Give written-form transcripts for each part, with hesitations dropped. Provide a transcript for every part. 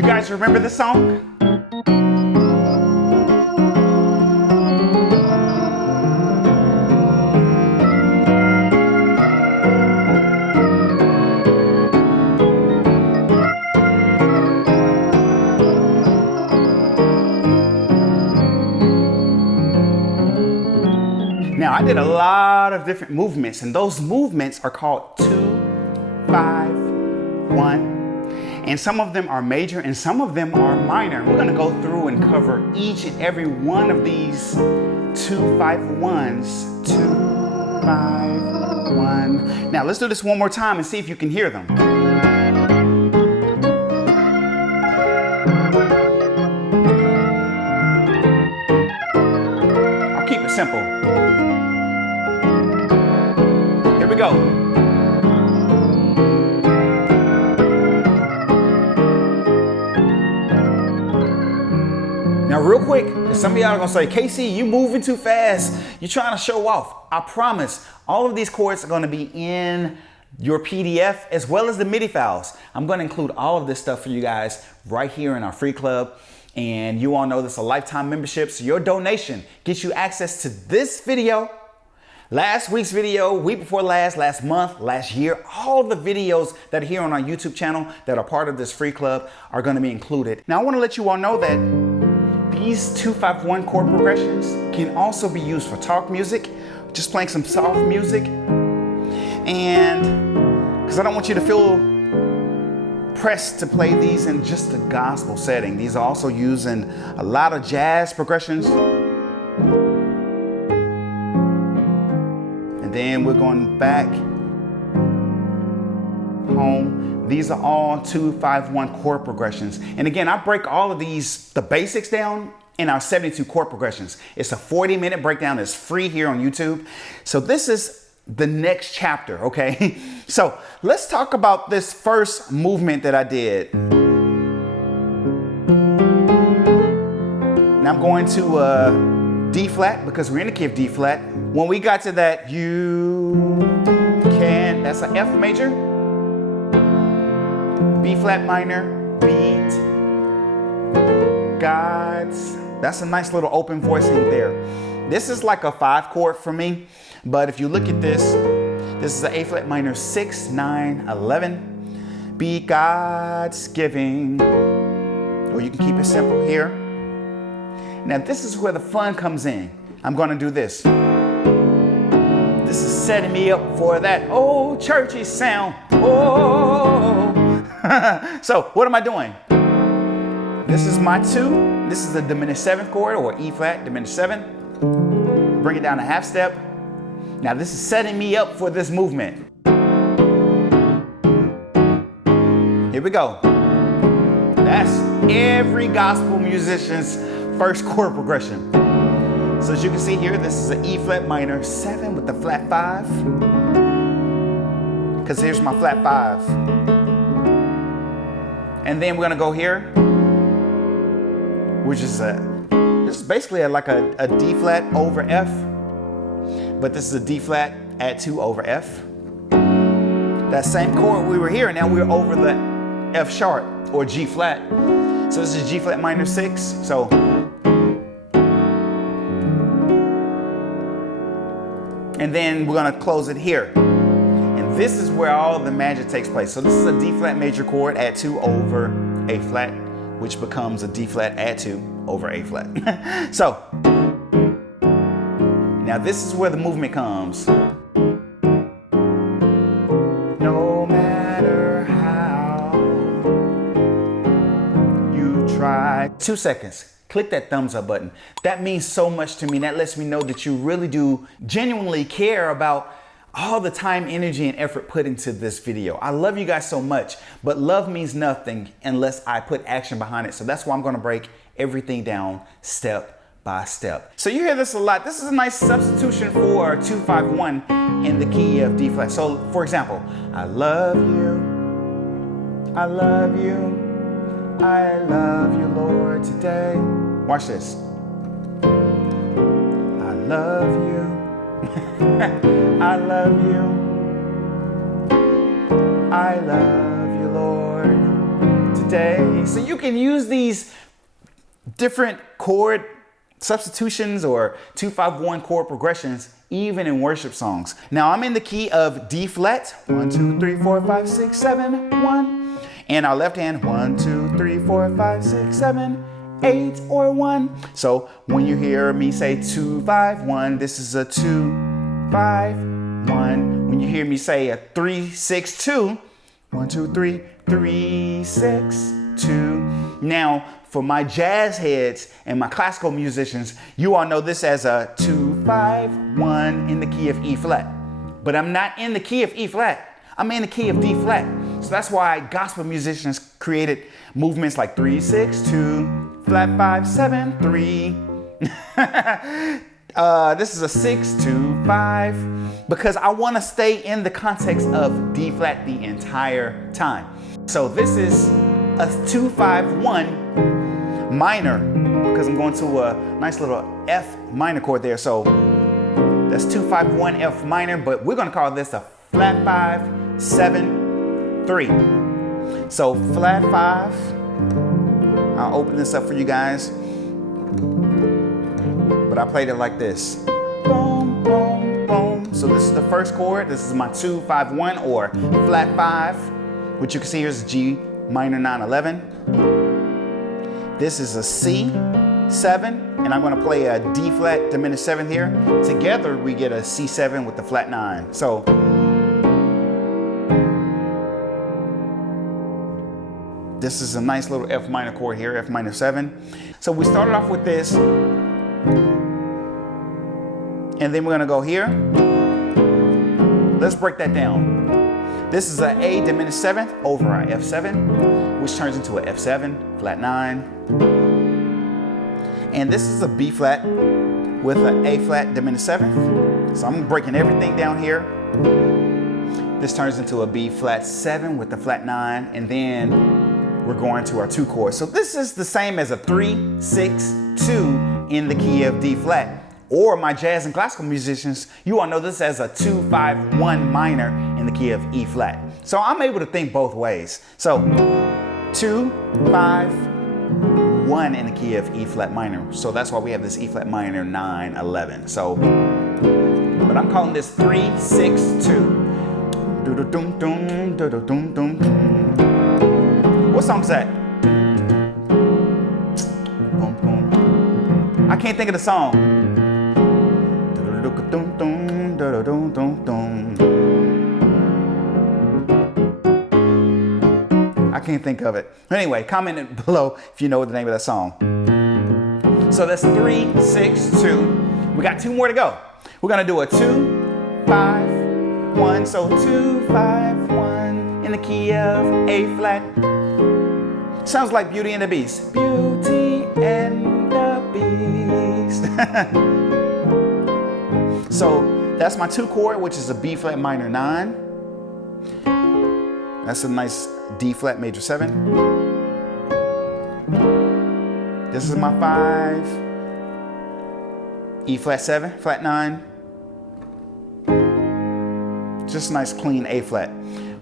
You guys remember the song? Now, I did a lot of different movements, and those movements are called 2, 5, 1. And some of them are major and some of them are minor. We're gonna go through and cover each and every one of these 2, 5, 1s. 2, 5, 1. Now, let's do this one more time and see if you can hear them. I'll keep it simple. Here we go. Now, real quick, because some of y'all are gonna say, Casey, you moving too fast. You're trying to show off. I promise, all of these chords are gonna be in your PDF as well as the MIDI files. I'm gonna include all of this stuff for you guys right here in our free club. And you all know this is a lifetime membership, so your donation gets you access to this video, last week's video, week before last, last month, last year. All the videos that are here on our YouTube channel that are part of this free club are gonna be included. Now, I wanna let you all know that these 2, 5, 1 chord progressions can also be used for talk music, just playing some soft music. And because I don't want you to feel pressed to play these in just a gospel setting. These are also used in a lot of jazz progressions. And then we're going back home. These are all 2, 5, 1 chord progressions. And again, I break all of these, the basics down in our 72 chord progressions. It's a 40-minute breakdown that's free here on YouTube. So this is the next chapter, okay? So let's talk about this first movement that I did. Now I'm going to D flat because we're in the key of D flat. When we got to that, you can, that's an F major. B flat minor, beat, God's. That's a nice little open voicing there. This is like a 5 chord for me, but if you look at this, this is an A flat minor 6, 9, 11. Be God's giving, or you can keep it simple here. Now this is where the fun comes in. I'm gonna do this. This is setting me up for that old churchy sound. Oh. So what am I doing? This is my 2. This is the diminished 7th chord, or E flat diminished 7. Bring it down a half step. Now this is setting me up for this movement. Here we go. That's every gospel musician's first chord progression. So as you can see here, this is an E flat minor 7 with the flat 5. Because here's my flat 5. And then we're gonna go here, which is this is basically like a D flat over F, but this is a D flat add 2 over F. That same chord we were here, now we're over the F sharp or G flat. So this is G flat minor 6. So and then we're gonna close it here. And this is where all the magic takes place. So this is a D flat major chord, add 2 over A flat, which becomes a D flat add 2 over A flat. So now this is where the movement comes. No matter how you try. 2 seconds. Click that thumbs up button. That means so much to me. That lets me know that you really do genuinely care about all the time, energy, and effort put into this video. I love you guys so much, but love means nothing unless I put action behind it. So that's why I'm gonna break everything down step by step. So you hear this a lot. This is a nice substitution for 2, 5, 1 in the key of D flat. So for example, I love you, I love you, I love you, Lord, today. Watch this. I love you. I love you. I love you, Lord, day. So you can use these different chord substitutions or 2-5-1 chord progressions even in worship songs. Now I'm in the key of D flat, 1, 2, 3, 4, 5, 6, 7, 1. And our left hand, 1, 2, 3, 4, 5, 6, 7, 8 or 1. So when you hear me say 2, 5, 1, this is a 2, 5, 1. When you hear me say a 3, 6, 2, 1, 2, 3, 3, 6, 2. Now, for my jazz heads and my classical musicians, you all know this as a 2, 5, 1 in the key of E flat. But I'm not in the key of E flat. I'm in the key of D flat. So that's why gospel musicians created movements like 3, 6, 2, flat 5, 7, 3. This is a 6, 2, 5, because I want to stay in the context of D flat the entire time. So this is a 2, 5, 1 minor, because I'm going to a nice little F minor chord there. So that's 2, 5, 1 F minor, but we're going to call this a flat 5, 7, 3. So flat 5, I'll open this up for you guys, but I played it like this. Boom, boom, boom. So this is the first chord. This is my 2, 5, 1 or flat 5, which you can see here is G minor 9, 11. This is a C, 7, and I'm going to play a D flat diminished 7 here. Together we get a C7 with the flat 9. So this is a nice little F minor chord here, F minor 7. So we started off with this, and then we're going to go here. Let's break that down. This is an A diminished 7th over our F7, which turns into an F7, flat 9. And this is a B flat with an A flat diminished 7th. So I'm breaking everything down here. This turns into a B flat 7 with the flat 9, and then we're going to our 2 chords. So this is the same as a 3, 6, 2 in the key of D flat. Or my jazz and classical musicians, you all know this as a 2, 5, 1 minor in the key of E flat. So I'm able to think both ways. So 2, 5, 1 in the key of E flat minor. So that's why we have this E flat minor 9, 11. So, but I'm calling this 3, 6, 2. What song is that? I can't think of the song. I can't think of it. Anyway, comment below if you know the name of that song. So that's 3, 6, 2. We got 2 more to go. We're gonna do a 2, 5, 1. So 2, 5, 1 in the key of A flat. Sounds like Beauty and the Beast. Beauty and the Beast. So that's my 2 chord, which is a B flat minor 9. That's a nice D flat major 7. This is my 5, E flat 7, flat 9. Just a nice clean A flat.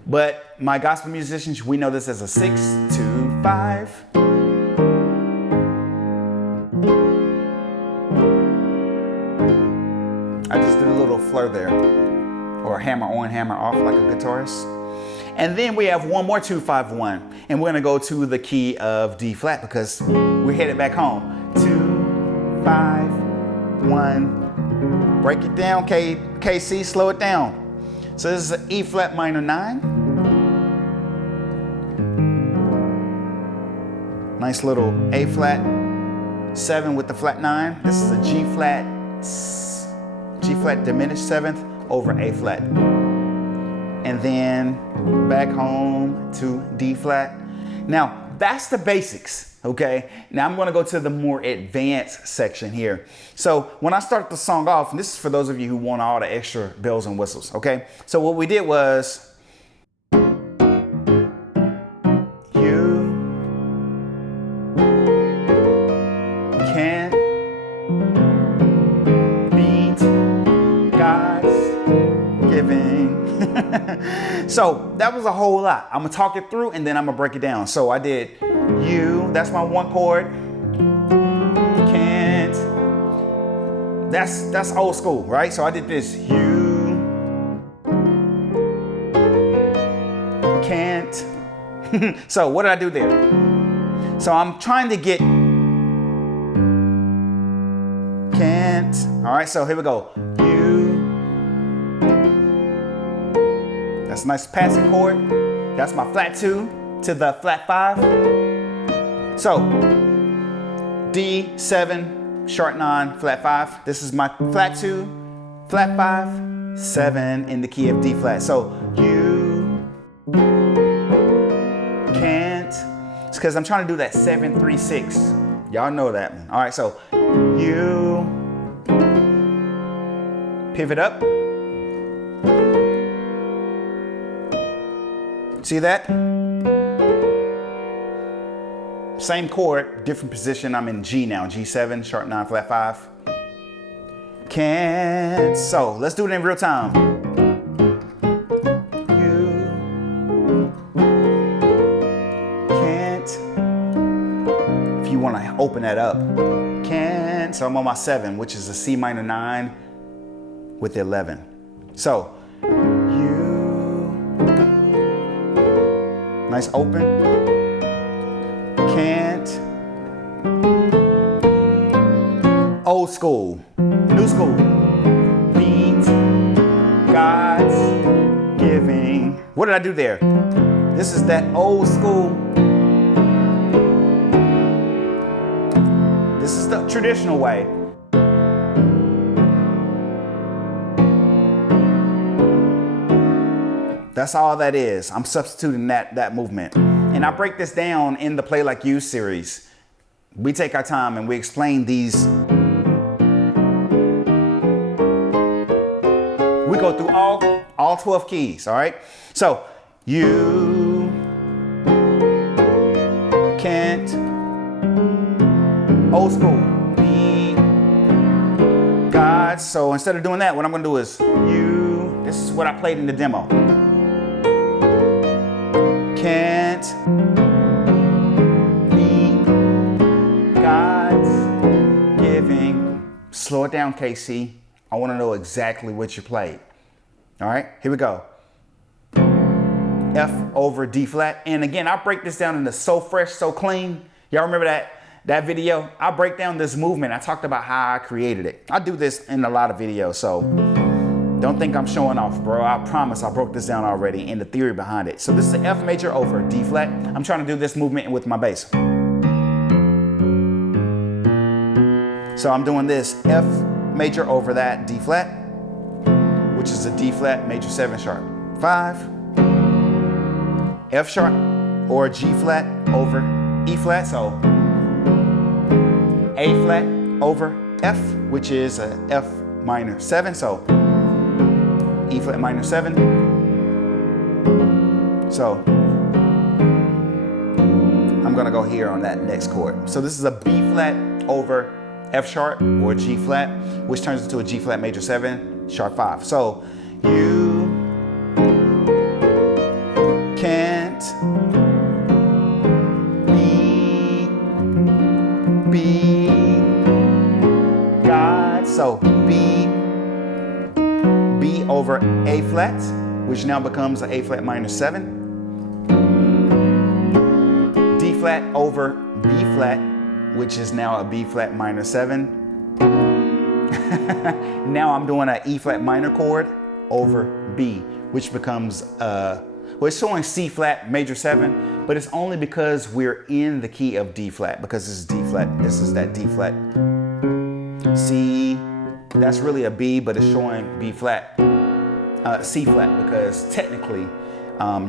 But my gospel musicians, we know this as a 6, 2, 5. I just did a little flare there, or hammer on, hammer off like a guitarist. And then we have one more 2, 5, 1, and we're gonna go to the key of D flat because we're headed back home. 2, 5, 1. Break it down, KC, slow it down. So this is an E flat minor 9. Nice little A flat 7 with the flat 9. This is a G flat diminished 7th over A flat. And then back home to D flat. Now, that's the basics, okay? Now I'm gonna go to the more advanced section here. So when I start the song off, and this is for those of you who want all the extra bells and whistles, okay? So what we did was, you can't beat God's giving. So that was a whole lot. I'm gonna talk it through and then I'm gonna break it down. So I did U, that's my one chord. Can't. That's old school, right? So I did this U. Can't. So what did I do there? So I'm trying to get can't. All right, so here we go. U. That's a nice passing chord. That's my flat 2 to the flat 5. So D7, sharp 9, flat 5. This is my flat 2, flat 5, 7 in the key of D flat. So U can't. It's because I'm trying to do that 7, 3, 6. Y'all know that one. All right, so U, pivot up. See that? Same chord, different position. I'm in G now, G7, sharp 9, flat 5. Can't. So let's do it in real time. U can't. If you want to open that up, can't. So I'm on my 7, which is a C minor 9 with 11. So nice open. Can't. Old school. New school. Beat. God's giving. What did I do there? This is that old school. This is the traditional way. That's all that is. I'm substituting that movement. And I break this down in the Play Like You series. We take our time and we explain these. We go through all 12 keys, all right? So, you can't. Old school. B. God. So instead of doing that, what I'm gonna do is you. This is what I played in the demo. Can't be God's giving. Slow it down, KC. I want to know exactly what you played. All right, here we go. F over D flat. And again, I break this down into So Fresh, So Clean. Y'all remember that video? I break down this movement. I talked about how I created it. I do this in a lot of videos, so don't think I'm showing off, bro. I promise I broke this down already and the theory behind it. So this is an F major over D flat. I'm trying to do this movement with my bass. So I'm doing this F major over that D flat, which is a D flat major 7 sharp 5, F sharp or G flat over E flat. So A flat over F, which is a F minor 7. So E flat minor 7. So I'm gonna go here on that next chord. So this is a B flat over F sharp or G flat, which turns into a G flat major 7, sharp 5. So you can't be God. So B over A flat, which now becomes an A flat minor 7. D flat over B flat, which is now a B flat minor 7. Now I'm doing an E flat minor chord over B, which becomes, well, it's showing C flat major 7, but it's only because we're in the key of D flat, because this is D flat, this is that D flat. C, that's really a B, but it's showing B flat. C flat, because technically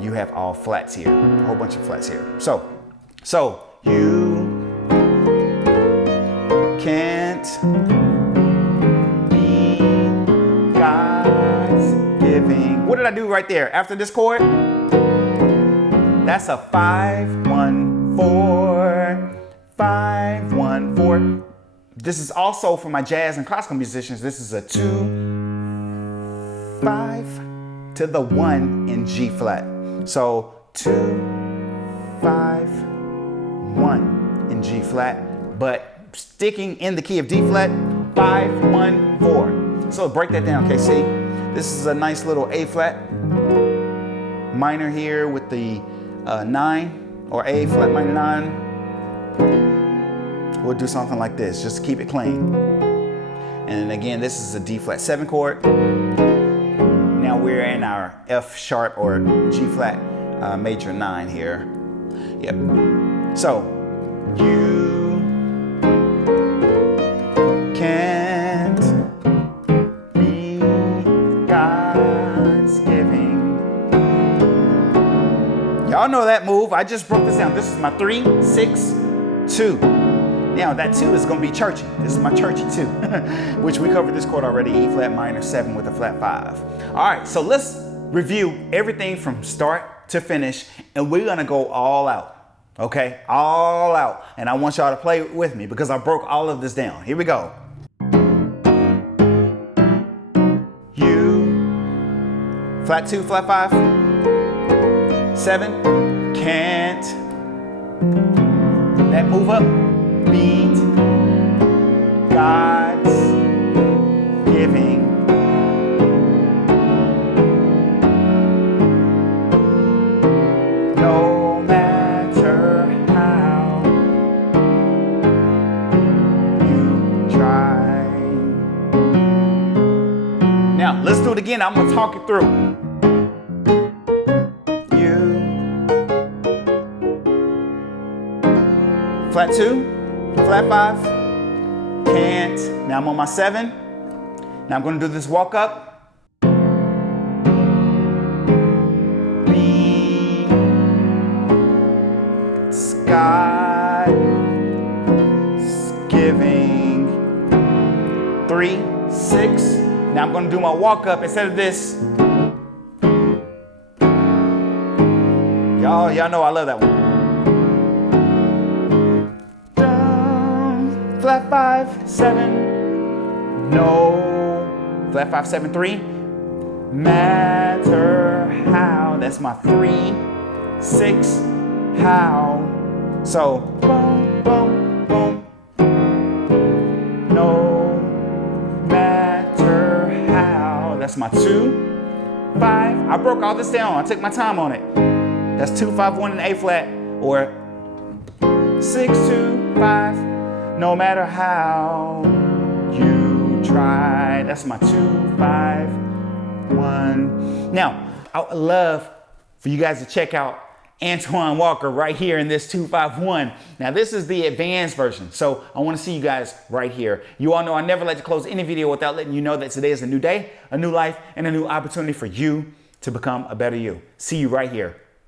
you have all flats here, a whole bunch of flats here. So you can't be God's giving. What did I do right there after this chord? That's a 5-1-4, 5-1-4. This is also for my jazz and classical musicians. This is a 2-5 to the 1 in G flat. So 2, 5, 1 in G flat, but sticking in the key of D flat, 5, 1, 4. So break that down, KC. This is a nice little A flat minor here with the 9, or A flat minor 9. We'll do something like this, just to keep it clean. And again, this is a D flat 7 chord. Now we're in our F sharp or G flat major 9 here. Yep. So you can't be God's giving. Y'all know that move. I just broke this down. This is my 3, 6, 2. Now that 2 is going to be churchy. This is my churchy 2, which we covered this chord already, E flat minor 7 with a flat 5. All right, so let's review everything from start to finish, and we're going to go all out, okay? All out. And I want y'all to play with me because I broke all of this down. Here we go. You, flat 2, flat 5, 7, can't, that move up, beat God's giving. No matter how you try. Now let's do it again. I'm gonna talk it through. You, flat 2, flat 5, can't. Now I'm on my 7. Now I'm going to do this walk up. B, God's giving. 3, 6. Now I'm going to do my walk up instead of this. Y'all know I love that one. Flat 5, 7, no. Flat 5, 7, 3. Matter how. That's my 3, 6, how. So, boom, boom, boom. No matter how. That's my 2, 5. I broke all this down. I took my time on it. That's 2, 5, 1 in A flat, or 6, 2, 5. No matter how you try. That's my 2, 5, 1. Now, I would love for you guys to check out Antoine Walker right here in this 2, 5, 1. Now, this is the advanced version. So I want to see you guys right here. You all know I never like to close any video without letting you know that today is a new day, a new life, and a new opportunity for you to become a better you. See you right here.